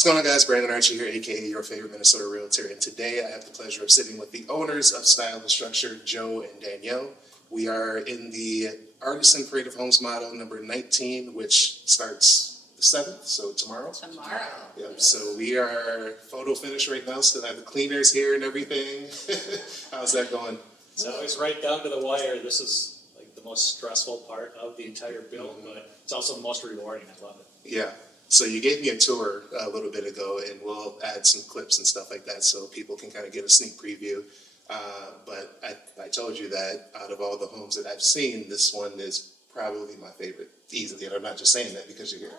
What's going on, guys? BrandonArchie here, aka your favorite Minnesota Realtor, and today I have the pleasure of sitting with the owners of Style and Structure, Joe and Danielle. We are in the Artisan Parade of Homes model number 19, which starts the 7th, so tomorrow. Yep. So we are photo finish right now. Still have the cleaners here and everything. How's that going? It's always right down to the wire. This is like the most stressful part of the entire build, but it's also the most rewarding. I love it. Yeah. So you gave me a tour a little bit ago, and we'll add some clips and stuff like that so people can kind of get a sneak preview. But I told you that out of all the homes that I've seen, this one is probably my favorite, easily. And I'm not just saying that because you're here.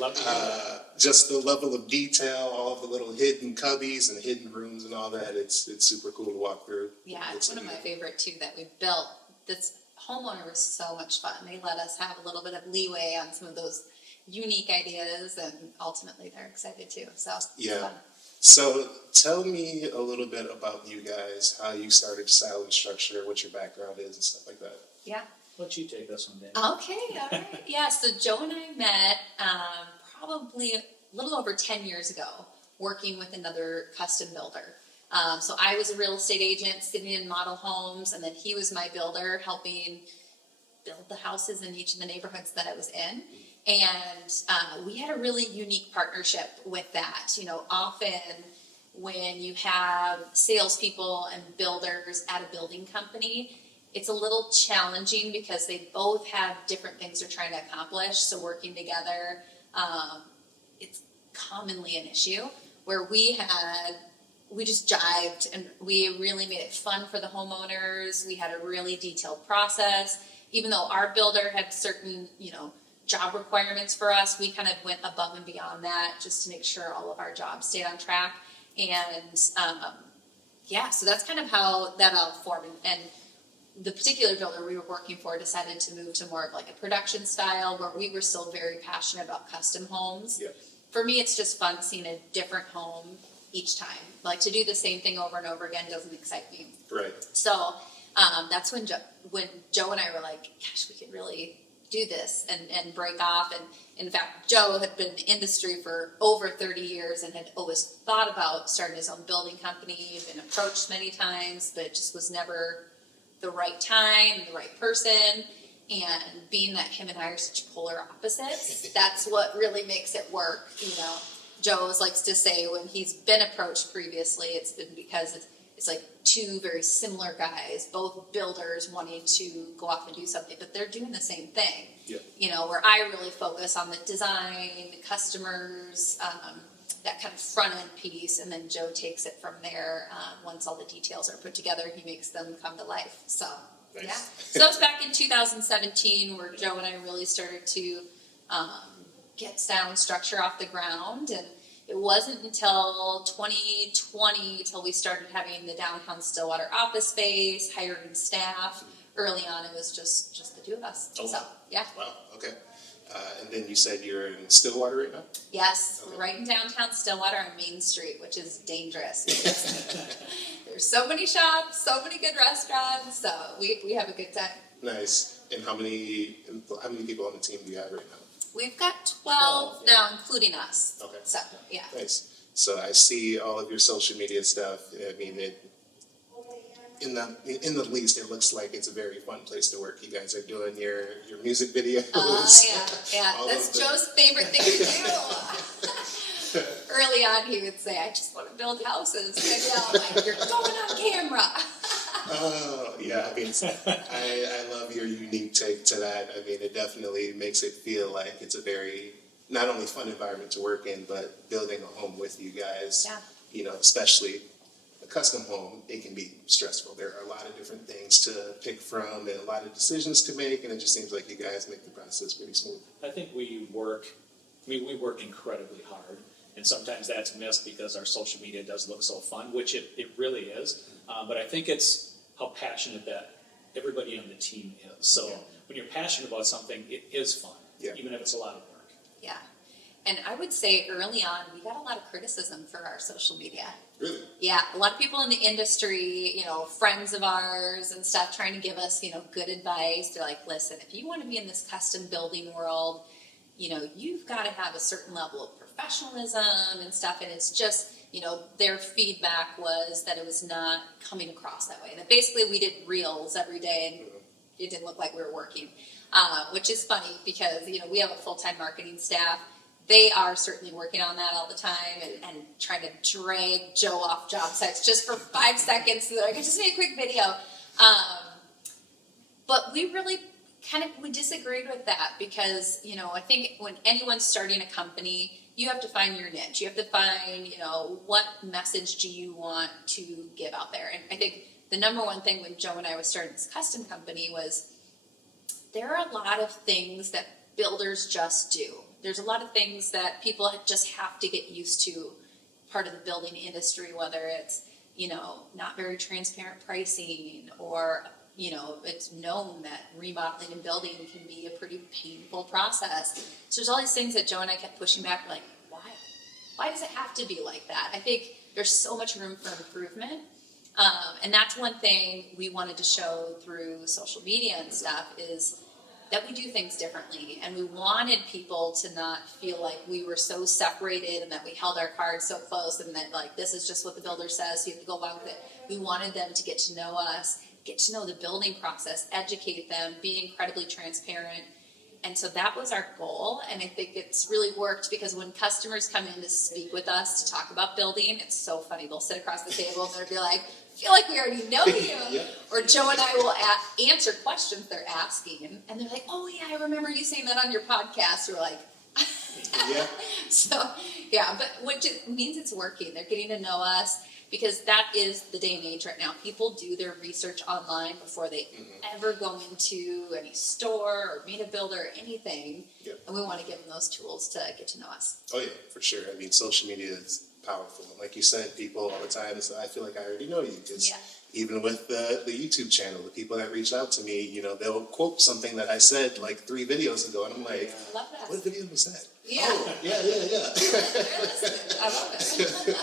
Love to hear that. Just the level of detail, all of the little hidden cubbies and hidden rooms and all that. It's super cool to walk through. Yeah, it's one of my favorite too that we built. This homeowner was so much fun. They let us have a little bit of leeway on some of those unique ideas, and ultimately they're excited too. So yeah. Fun. So tell me a little bit about you guys, how you started Style and Structure, what your background is and stuff like that. Yeah. Why don't you take this one, Dan? Okay, all right. Yeah, so Joe and I met probably a little over 10 years ago working with another custom builder. So I was a real estate agent sitting in model homes, and then he was my builder helping build the houses in each of the neighborhoods that I was in. And we had a really unique partnership with that. You know, often when you have salespeople and builders at a building company, it's a little challenging because they both have different things they're trying to accomplish. So working together, it's commonly an issue where we just jived, and we really made it fun for the homeowners. We had a really detailed process. Even though our builder had certain, job requirements for us, we kind of went above and beyond that just to make sure all of our jobs stayed on track. And so that's kind of how that all formed. And the particular builder we were working for decided to move to more of like a production style where we were still very passionate about custom homes. Yep. For me, it's just fun seeing a different home each time. Like, to do the same thing over and over again doesn't excite me. Right. So that's when Joe and I were like, gosh, we could really do this and break off. And in fact, Joe had been in the industry for over 30 years and had always thought about starting his own building company, been approached many times, but it just was never the right time, the right person. And being that him and I are such polar opposites, that's what really makes it work. Joe always likes to say when he's been approached previously, it's been because it's like two very similar guys, both builders wanting to go off and do something, but they're doing the same thing. Yeah. Where I really focus on the design, the customers, that kind of front end piece, and then Joe takes it from there. Once all the details are put together, he makes them come to life. So, nice. Yeah. So that was back in 2017 where Joe and I really started to get Style and Structure off the ground, and it wasn't until 2020 till we started having the downtown Stillwater office space, hiring staff. Early on, it was just the two of us. Oh, so, yeah. Wow, okay. And then you said you're in Stillwater right now? Yes, okay. We're right in downtown Stillwater on Main Street, which is dangerous. There's so many shops, so many good restaurants, so we have a good time. Nice. And how many people on the team do you have right now? We've got 12 now, including us. Okay. So, yeah. Nice. So I see all of your social media stuff. I mean, in the least, it looks like it's a very fun place to work. You guys are doing your music videos. Yeah. That's Joe's favorite thing to do. Early on, he would say, "I just want to build houses." And I'm like, "You're going on camera." Oh, yeah. I mean, I love your unique take to that. I mean, it definitely makes it feel like it's a very, not only fun environment to work in, but building a home with you guys. Yeah. Especially a custom home, it can be stressful. There are a lot of different things to pick from and a lot of decisions to make, and it just seems like you guys make the process pretty smooth. I think we work incredibly hard, and sometimes that's missed because our social media does look so fun, which it really is. But I think it's how passionate that everybody on the team is. So when you're passionate about something, it is fun, even if it's a lot of work. Yeah. And I would say early on, we got a lot of criticism for our social media. Really? Yeah, a lot of people in the industry, friends of ours and stuff, trying to give us, good advice. They're like, listen, if you want to be in this custom building world, you've got to have a certain level of professionalism and stuff. And it's just, their feedback was that it was not coming across that way. That basically we did reels every day and it didn't look like we were working, which is funny because, we have a full-time marketing staff. They are certainly working on that all the time and trying to drag Joe off job sites just for 5 seconds so that I can just make a quick video. But we really we disagreed with that because, I think when anyone's starting a company, you have to find your niche. You have to find, what message do you want to give out there? And I think the number one thing when Joe and I was starting this custom company was there are a lot of things that builders just do. There's a lot of things that people just have to get used to, part of the building industry, whether it's, not very transparent pricing or, it's known that remodeling and building can be a pretty painful process. So there's all these things that Joe and I kept pushing back, like, why? Why does it have to be like that? I think there's so much room for improvement. And that's one thing we wanted to show through social media and stuff is that we do things differently. And we wanted people to not feel like we were so separated and that we held our cards so close and that, like, this is just what the builder says, so you have to go along with it. We wanted them to get to know us, get to know the building process, educate them, be incredibly transparent. And so that was our goal. And I think it's really worked because when customers come in to speak with us to talk about building, it's so funny. They'll sit across the table and they'll be like, I feel like we already know you. Yep. Or Joe and I will answer questions they're asking. And they're like, oh, yeah, I remember you saying that on your podcast. We're like, Yeah. So, yeah, but which means it's working. They're getting to know us because that is the day and age right now. People do their research online before they ever go into any store or meet a builder or anything. Yep. And we want to give them those tools to get to know us. Oh, yeah, for sure. I mean, social media is powerful. Like you said, people all the time say, I feel like I already know you. Because even with the YouTube channel, the people that reach out to me, they'll quote something that I said like 3 videos ago. And I'm like, I love that. what video was that? Yeah. Oh, yeah. They're listening. I love it.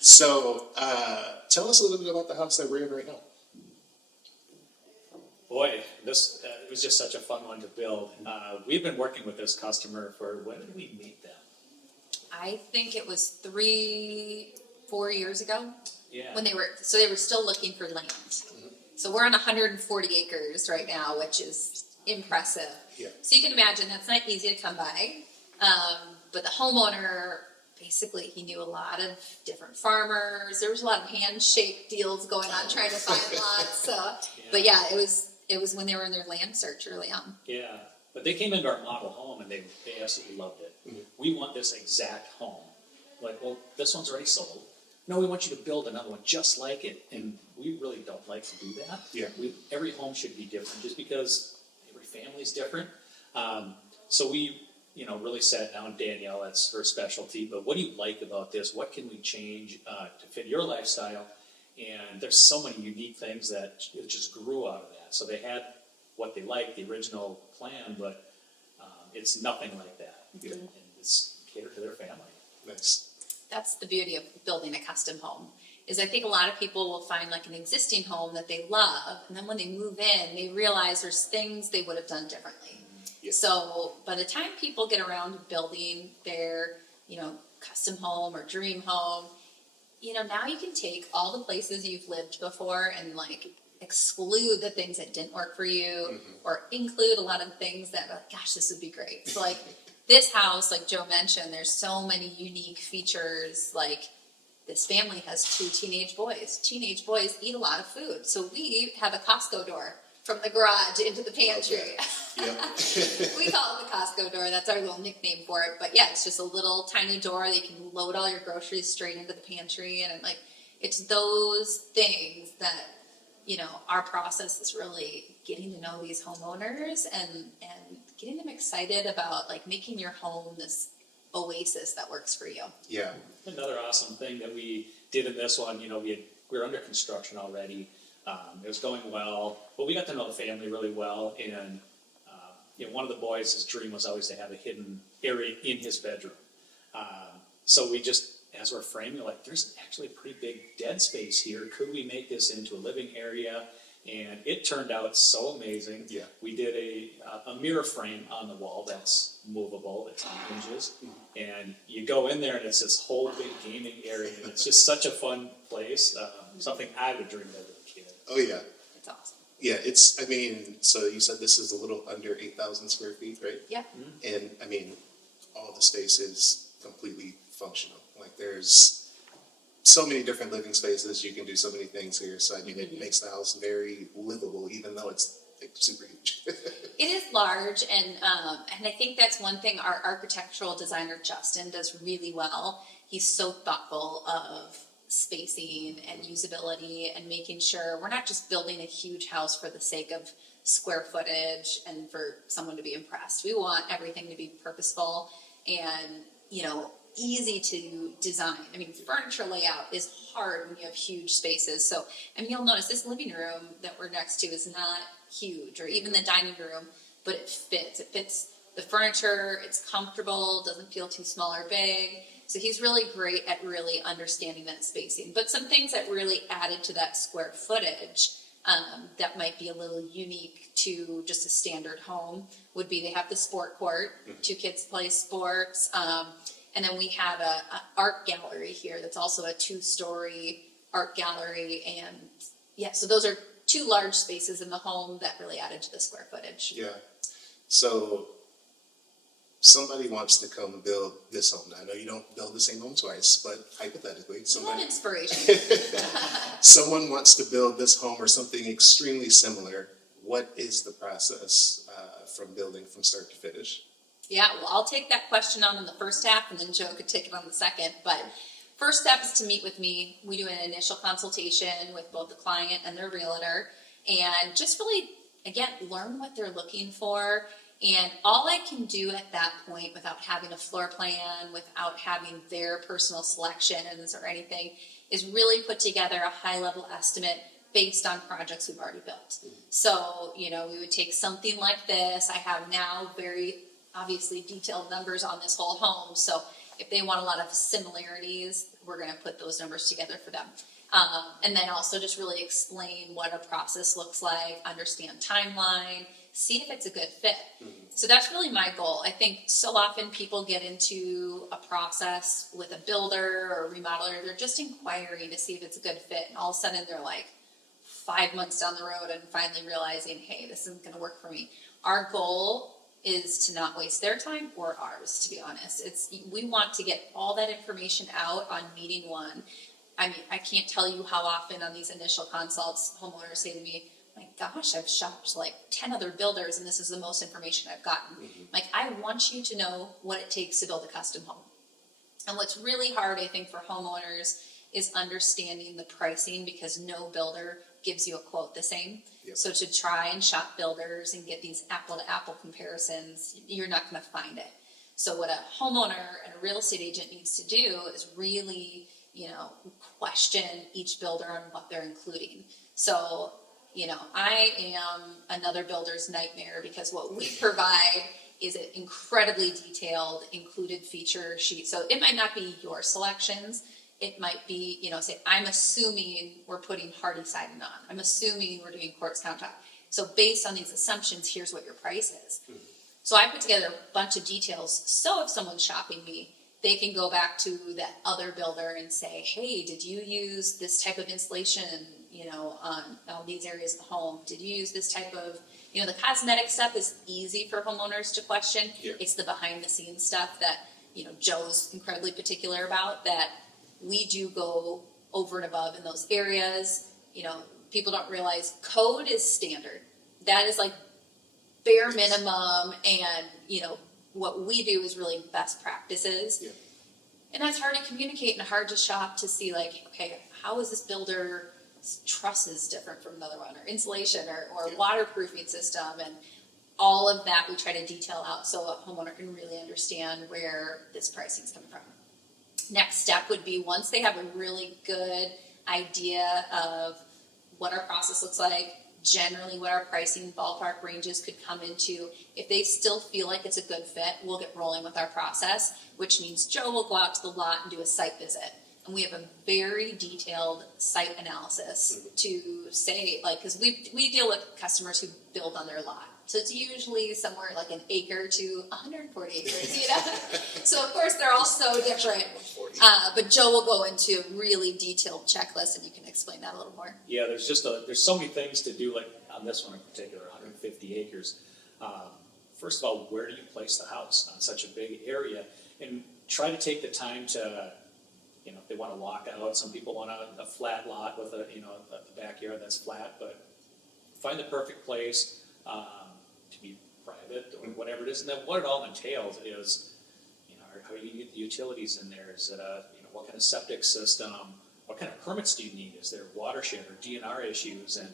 So, tell us a little bit about the house that we're in right now. Boy, this it was just such a fun one to build. We've been working with this customer for, when did we meet them? I think it was 3-4 years ago. Yeah. When they were still looking for land. So we're on 140 acres right now, which is impressive. Yeah. So you can imagine that's not easy to come by. But the homeowner, basically, he knew a lot of different farmers. There was a lot of handshake deals going on trying to find lots. So, but yeah, it was when they were in their land search early on. Yeah, but they came into our model home and they absolutely loved it. We want this exact home. Like, well, this one's already sold. No, we want you to build another one just like it. And we really don't like to do that. Yeah. Every home should be different just because every family's different. So we, really sat down. Danielle, that's her specialty. But what do you like about this? What can we change to fit your lifestyle? And there's so many unique things that it just grew out of that. So they had what they liked, the original plan, but it's nothing like that. And it's catered to their family. Nice. That's the beauty of building a custom home. Is I think a lot of people will find like an existing home that they love, and then when they move in, they realize there's things they would have done differently. Yeah. So by the time people get around to building their, custom home or dream home, now you can take all the places you've lived before and like exclude the things that didn't work for you or include a lot of things that, gosh, this would be great. So like this house, like Joe mentioned, there's so many unique features. Like this family has 2 teenage boys. Teenage boys eat a lot of food. So we have a Costco door from the garage into the pantry. Yep. We call it the Costco door. That's our little nickname for it. But yeah, it's just a little tiny door that you can load all your groceries straight into the pantry. And it's those things that, our process is really getting to know these homeowners and getting them excited about like making your home this oasis that works for you. Yeah. Another awesome thing that we did in this one, we were under construction already. It was going well, but we got to know the family really well. And one of the boys, his dream was always to have a hidden area in his bedroom. So we just, as we're framing, there's actually a pretty big dead space here. Could we make this into a living area? And it turned out so amazing. Yeah. We did a mirror frame on the wall that's movable, it's on hinges. And you go in there and it's this whole big gaming area, and it's just such a fun place, something I would dream of as a kid. Oh, yeah. It's awesome. Yeah, so you said this is a little under 8,000 square feet, right? Yeah. And I mean, all the space is completely functional. Like there's so many different living spaces. You can do so many things here. So I mean, it makes the house very livable, even though it's like super huge. It is large, and I think that's one thing our architectural designer Justin does really well. He's so thoughtful of spacing and usability and making sure we're not just building a huge house for the sake of square footage and for someone to be impressed. We want everything to be purposeful and, easy to design. I mean, furniture layout is hard when you have huge spaces. So, you'll notice this living room that we're next to is not huge, or even the dining room, but it fits. It fits the furniture, it's comfortable, doesn't feel too small or big. So he's really great at really understanding that spacing. But some things that really added to that square footage that might be a little unique to just a standard home would be they have the sport court, 2 kids play sports, and then we have a art gallery here that's also a 2-story art gallery. And yeah, so those are 2 large spaces in the home that really added to the square footage. Yeah. So somebody wants to come build this home. Now, I know you don't build the same home twice, but hypothetically, We want inspiration. someone wants to build this home or something extremely similar. What is the process from building from start to finish? Yeah, well, I'll take that question on in the first half, and then Joe could take it on the second. But first step is to meet with me. We do an initial consultation with both the client and their realtor, and just really, again, learn what they're looking for. And all I can do at that point, without having a floor plan, without having their personal selections or anything, is really put together a high-level estimate based on projects we've already built. So, we would take something like this. I have now very obviously detailed numbers on this whole home. So if they want a lot of similarities, we're going to put those numbers together for them. And then also just really explain what a process looks like, understand timeline, see if it's a good fit. So that's really my goal. I think so often people get into a process with a builder or a remodeler. They're just inquiring to see if it's a good fit. And all of a sudden they're like 5 months down the road and finally realizing, hey, this isn't going to work for me. Our goal is to not waste their time or ours, to be honest. We want to get all that information out on meeting one. I mean, I can't tell you how often on these initial consults, homeowners say to me, my gosh, I've shopped like 10 other builders and this is the most information I've gotten. Like, I want you to know what it takes to build a custom home. And what's really hard, I think, for homeowners is understanding the pricing, because no builder gives you a quote the same. Yep. So to try and shop builders and get these apple-to-apple comparisons, you're not going to find it. So what a homeowner and a real estate agent needs to do is really, question each builder on what they're including. So, I am another builder's nightmare, because what we provide is an incredibly detailed included feature sheet. So it might not be your selections. It might be, say, I'm assuming we're putting hardy siding on. I'm assuming we're doing quartz countertop. So based on these assumptions, here's what your price is. So I put together a bunch of details. So if someone's shopping me, they can go back to that other builder and say, hey, did you use this type of insulation, on these areas of the home? Did you use this type of, the cosmetic stuff is easy for homeowners to question. Yeah. It's the behind the scenes stuff that, Joe's incredibly particular about, that we do go over and above in those areas. People don't realize code is standard. That is like bare minimum, and, what we do is really best practices. Yeah. And that's hard to communicate and hard to shop to see, like, okay, how is this builder's trusses different from another one, or insulation or Yeah. waterproofing system, and all of that we try to detail out so a homeowner can really understand where this pricing is coming from. Next step would be, once they have a really good idea of what our process looks like, generally what our pricing ballpark ranges could come into, if they still feel like it's a good fit, we'll get rolling with our process, which means Joe will go out to the lot and do a site visit. and we have a very detailed site analysis to say, like, because we deal with customers who build on their lot. So it's usually somewhere like an acre to 140 acres, you know? So of course they're all so different. But Joe will go into a really detailed checklist, and you can explain that a little more. Yeah, there's so many things to do, like on this one in particular, 150 acres. First of all, where do you place the house on such a big area? And try to take the time to, if they want to lock out, some people want a flat lot with a backyard that's flat, but find the perfect place to be private or whatever it is. And then what it all entails is, how you get the utilities in there. Is it what kind of septic system? What kind of permits do you need? Is there watershed or DNR issues? And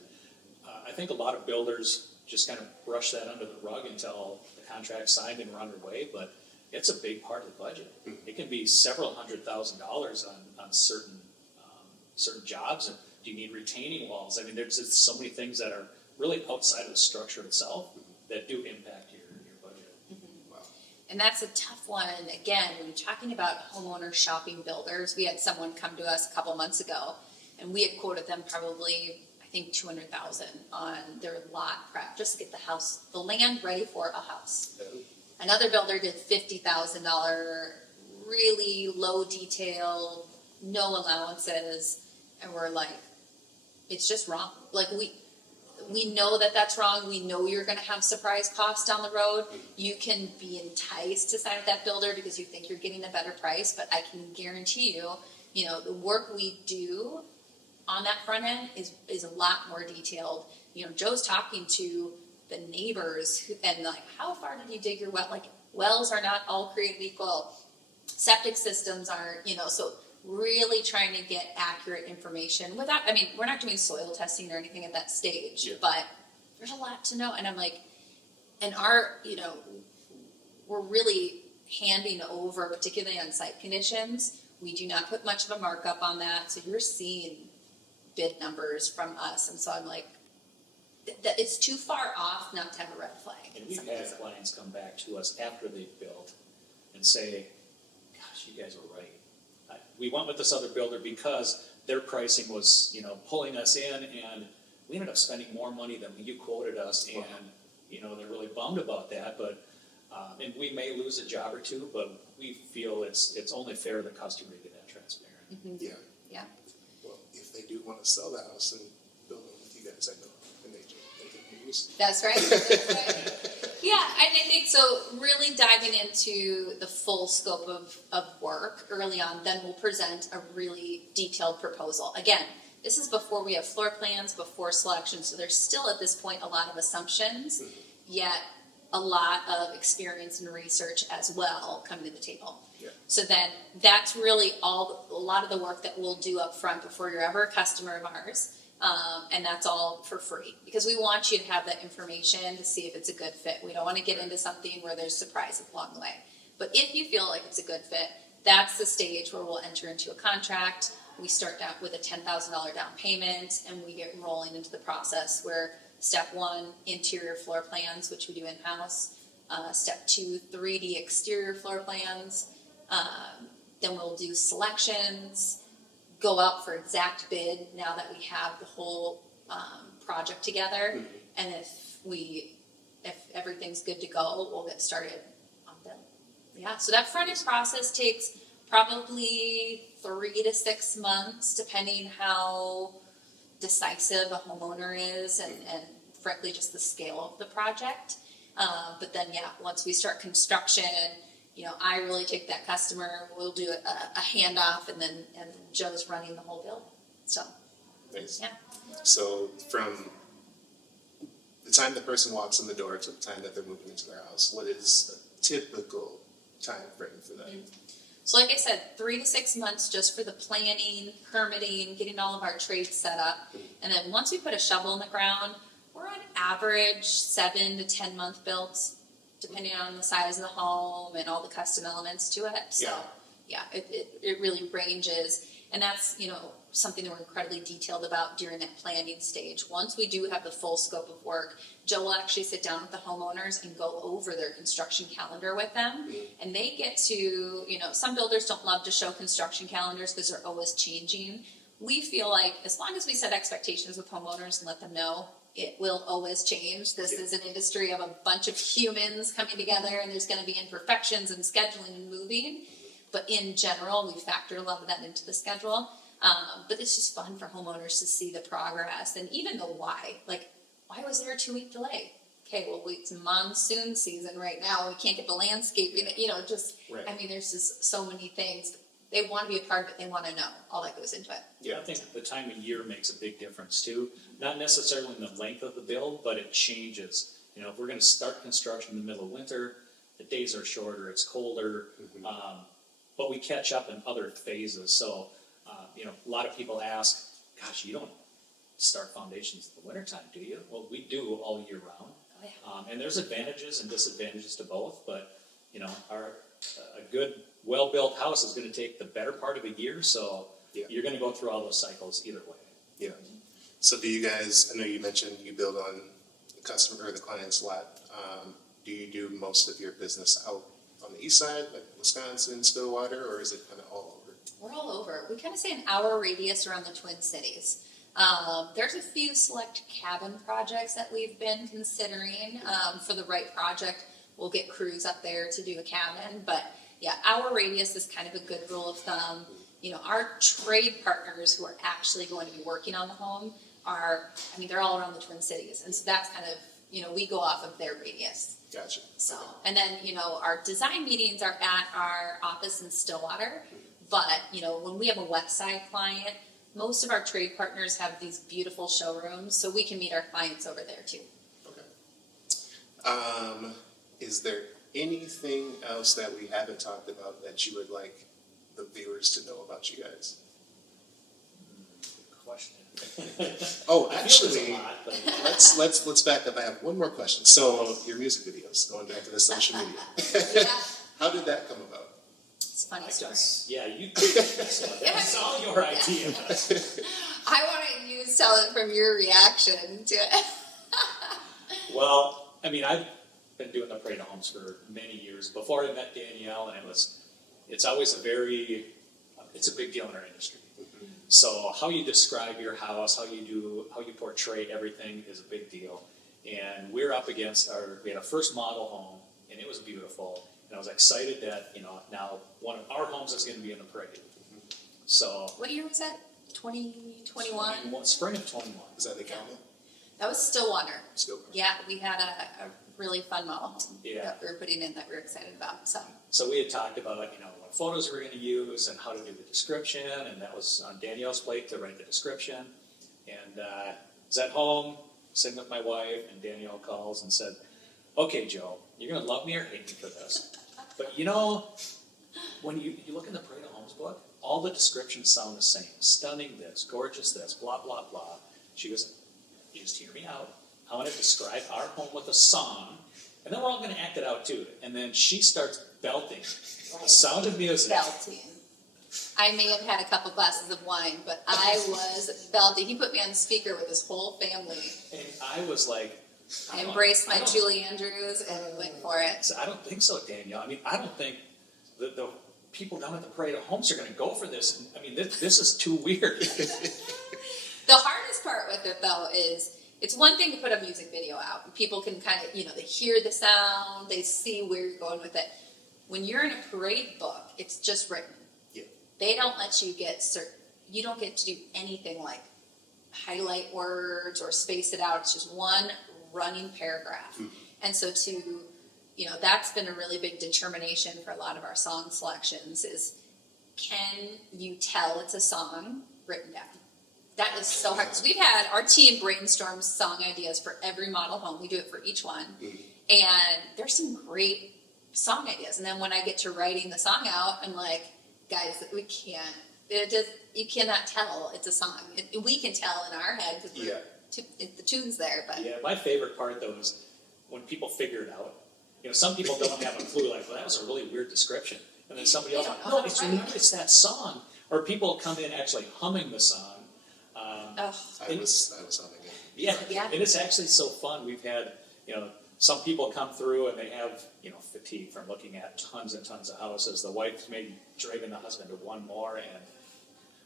I think a lot of builders just kind of brush that under the rug until the contract's signed and we're underway, but it's a big part of the budget. It can be several $100,000 on certain jobs. And do you need retaining walls? I mean, there's just so many things that are really outside of the structure itself that do impact your budget. Wow. And that's a tough one. Again, when you're talking about homeowner shopping builders, we had someone come to us a couple months ago, and we had quoted them probably, I think, $200,000 on their lot prep, just to get the land ready for a house. Another builder did $50,000, really low detail, no allowances, and we're like, it's just wrong. Like, we know that that's wrong. We know you're going to have surprise costs down the road. You can be enticed to sign with that builder because you think you're getting a better price, but I can guarantee you, the work we do on that front end is a lot more detailed. Joe's talking to the neighbors and like, how far did you dig your well? Like, wells are not all created equal. Septic systems aren't, so really trying to get accurate information without, we're not doing soil testing or anything at that stage, but there's a lot to know. And I'm like, and we're really handing over, particularly on site conditions, we do not put much of a markup on that. So you're seeing bid numbers from us. And so I'm like, that it's too far off not to have a red flag. And we've had clients come back to us after they've built and say, gosh, you guys were right. We went with this other builder because their pricing was, pulling us in, and we ended up spending more money than you quoted us, and, they're really bummed about that, but, and we may lose a job or two, but we feel it's only fair to the customer to get that transparent. Mm-hmm. Yeah. Well, if they do want to sell the house and build it with you guys, I know, and they can use. That's right. Yeah, and I think so. Really diving into the full scope of work early on, then we'll present a really detailed proposal. Again, this is before we have floor plans, before selection, so there's still at this point a lot of assumptions, yet a lot of experience and research as well coming to the table. Yeah. So then that's really a lot of the work that we'll do up front before you're ever a customer of ours. And that's all for free because we want you to have that information to see if it's a good fit. We don't want to get into something where there's surprises along the way. But if you feel like it's a good fit, that's the stage where we'll enter into a contract. We start out with a $10,000 down payment, and we get rolling into the process where step 1, interior floor plans, which we do in-house. Step 2, 3D exterior floor plans. Then we'll do selections. Go out for exact bid now that we have the whole project together, and if everything's good to go, we'll get started on build. Yeah, so that front end process takes probably 3 to 6 months, depending how decisive a homeowner is, and frankly just the scale of the project. But then, once we start construction, I really take that customer. We'll do a handoff, and then Joe's running the whole build. So, nice. Yeah. So from the time the person walks in the door to the time that they're moving into their house, what is a typical time frame for that? So, like I said, 3 to 6 months just for the planning, permitting, getting all of our trades set up, and then once we put a shovel in the ground, we're on average 7 to 10 month builds, depending on the size of the home and all the custom elements to it. So, it really ranges. And that's, something that we're incredibly detailed about during that planning stage. Once we do have the full scope of work, Joe will actually sit down with the homeowners and go over their construction calendar with them. And they get to, some builders don't love to show construction calendars because they're always changing. We feel like as long as we set expectations with homeowners and let them know it will always change. This is an industry of a bunch of humans coming together, and there's going to be imperfections in scheduling and moving. But in general, we factor a lot of that into the schedule. But it's just fun for homeowners to see the progress and even the why. Like, why was there a 2-week delay? Okay, well, it's monsoon season right now. We can't get the landscaping, Right. There's just so many things. They want to be a part of it. They want to know all that goes into it. Yeah, I think the time of year makes a big difference too. Not necessarily in the length of the build, but it changes. If we're going to start construction in the middle of winter, the days are shorter, it's colder, but we catch up in other phases. So, a lot of people ask, gosh, you don't start foundations in the wintertime, do you? Well, we do all year round. Oh, yeah. And there's advantages and disadvantages to both, but, a good, well-built house is going to take the better part of a year, so you're going to go through all those cycles either way. Yeah. So do you guys, I know you mentioned you build on the customer or the client's lot. Do you do most of your business out on the east side, like Wisconsin, Stillwater, or is it kind of all over? We're all over. We kind of say an hour radius around the Twin Cities. There's a few select cabin projects that we've been considering. For the right project, we'll get crews up there to do a cabin. But yeah, hour radius is kind of a good rule of thumb. Our trade partners who are actually going to be working on the home they're all around the Twin Cities. And so that's kind of, we go off of their radius. Gotcha. So, and then, our design meetings are at our office in Stillwater. But, when we have a west side client, most of our trade partners have these beautiful showrooms, so we can meet our clients over there too. Okay. Is there anything else that we haven't talked about that you would like the viewers to know about you guys? Good question. Oh, I feel actually, there's a lot, but let's back up. I have one more question. So your music videos, going back to the social media. Yeah, How did that come about? it's a funny I story. guess, yeah, you that's all your idea. I want you to tell it from your reaction to it. Well, I've been doing the Parade of Homes for many years. Before I met Danielle, and it's always it's a big deal in our industry. So how you describe your house, how you portray everything is a big deal. And we're up against we had our first model home, and it was beautiful. And I was excited that, now one of our homes is going to be in the parade. So. What year was that? 2021? Spring of 21. Is that the county? That was Stillwater. Stillwater. Yeah, we had a really fun model home Yeah. that we were putting in that we were excited about. So we had talked about, what photos we were going to use and how to do the description, and that was on Danielle's plate to write the description. And I was at home, sitting with my wife, and Danielle calls and said, okay, Joe, you're going to love me or hate me for this. But when you look in the Parade of Homes book, all the descriptions sound the same. Stunning this, gorgeous this, blah, blah, blah. She goes, you just hear me out. I want to describe our home with a song, and then we're all going to act it out too. And then she starts belting. Sound of music. Belting. I may have had a couple glasses of wine, but I was belting. He put me on speaker with his whole family. And I was like, I embraced my Julie Andrews and went for it. I don't think so, Danielle. I don't think the people down at the Parade of Homes are going to go for this. This is too weird. The hardest part with it, though, is it's one thing to put a music video out. And people can kind of, they hear the sound, they see where you're going with it. When you're in a parade book, it's just written. Yeah. They don't let you you don't get to do anything like highlight words or space it out. It's just one running paragraph. Mm-hmm. And so that's been a really big determination for a lot of our song selections is, can you tell it's a song written down? That is so hard. Because we've had our team brainstorm song ideas for every model home. We do it for each one. Mm-hmm. And there's some great song ideas. And then when I get to writing the song out, I'm like, guys, we can't. You cannot tell it's a song. We can tell in our head because the tune's there. But yeah, my favorite part though is when people figure it out. Some people don't have a clue. Like, well, that was a really weird description. And then somebody else, no, it's that song. or people come in actually humming the song. Oh, I was humming it. Yeah, Yeah. and it's actually so fun. We've had, some people come through and they have, fatigue from looking at tons and tons of houses. The wife's maybe dragging the husband to one more, and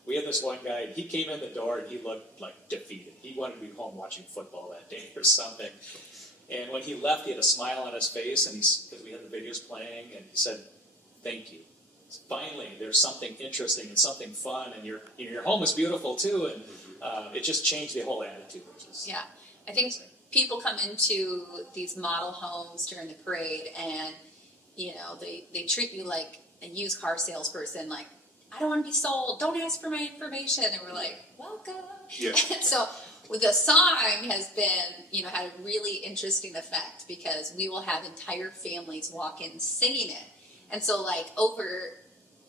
we had this one guy, he came in the door and he looked like defeated. He wanted to be home watching football that day or something. And when he left, he had a smile on his face, and because we had the videos playing, and he said, "Thank you. Finally, there's something interesting and something fun, and your home is beautiful too." And it just changed the whole attitude. Which is yeah. I think people come into these model homes during the parade, and they treat you like a used car salesperson. Like, I don't want to be sold. Don't ask for my information. And we're like, welcome. Yeah. So the song has been, had a really interesting effect, because we will have entire families walk in singing it. And so, like, over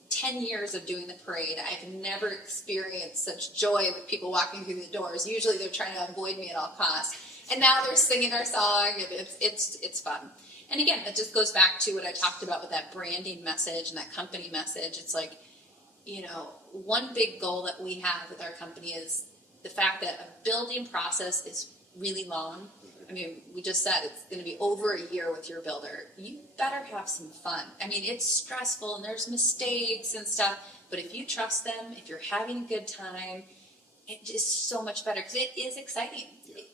10 years of doing the parade, I've never experienced such joy with people walking through the doors. Usually they're trying to avoid me at all costs. And now they're singing our song, and it's fun. And again, it just goes back to what I talked about with that branding message and that company message. It's like, one big goal that we have with our company is the fact that a building process is really long. I mean, we just said it's going to be over a year with your builder. You better have some fun. I mean, it's stressful and there's mistakes and stuff, but if you trust them, if you're having a good time, it is so much better, because it is exciting.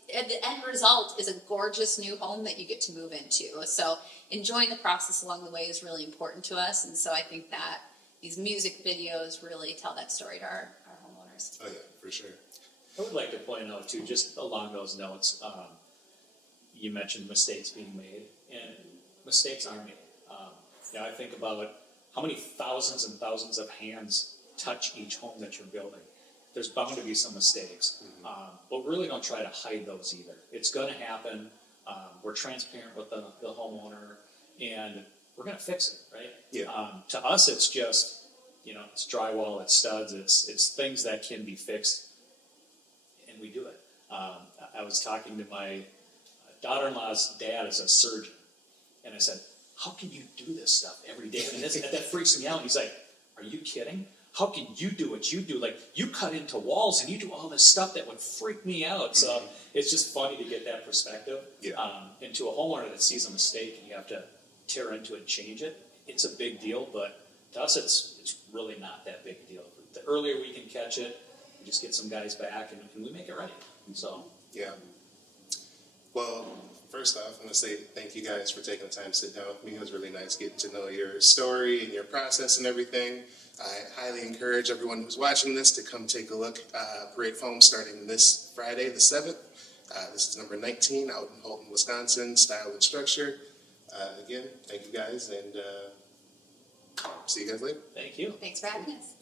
Yeah. The end result is a gorgeous new home that you get to move into. So enjoying the process along the way is really important to us, and so I think that these music videos really tell that story to our homeowners. Oh yeah, for sure. I would like to point out too, just along those notes, you mentioned mistakes being made, and mistakes are made. I think about how many thousands and thousands of hands touch each home that you're building. There's bound to be some mistakes, but really don't try to hide those either. It's going to happen. We're transparent with the homeowner, and we're going to fix it, right? Yeah. To us, it's just, it's drywall, it's studs, it's things that can be fixed, and we do it. I was talking to my daughter-in-law's dad is a surgeon, and I said, "How can you do this stuff every day?" And that freaks me out. And he's like, "Are you kidding? How can you do what you do? Like, you cut into walls and you do all this stuff that would freak me out." So it's just funny to get that perspective. Yeah. And to a homeowner that sees a mistake and you have to tear into it and change it, it's a big deal. But to us, it's really not that big a deal. The earlier we can catch it, we just get some guys back and we make it ready. So Yeah. Well, first off, I'm going to say thank you guys for taking the time to sit down with me. It was really nice getting to know your story and your process and everything. I highly encourage everyone who's watching this to come take a look. Parade of Homes starting this Friday, the 7th. This is number 19 out in Holton, Wisconsin, Style and Structure. Again, thank you guys, and see you guys later. thank you. Thanks for having us.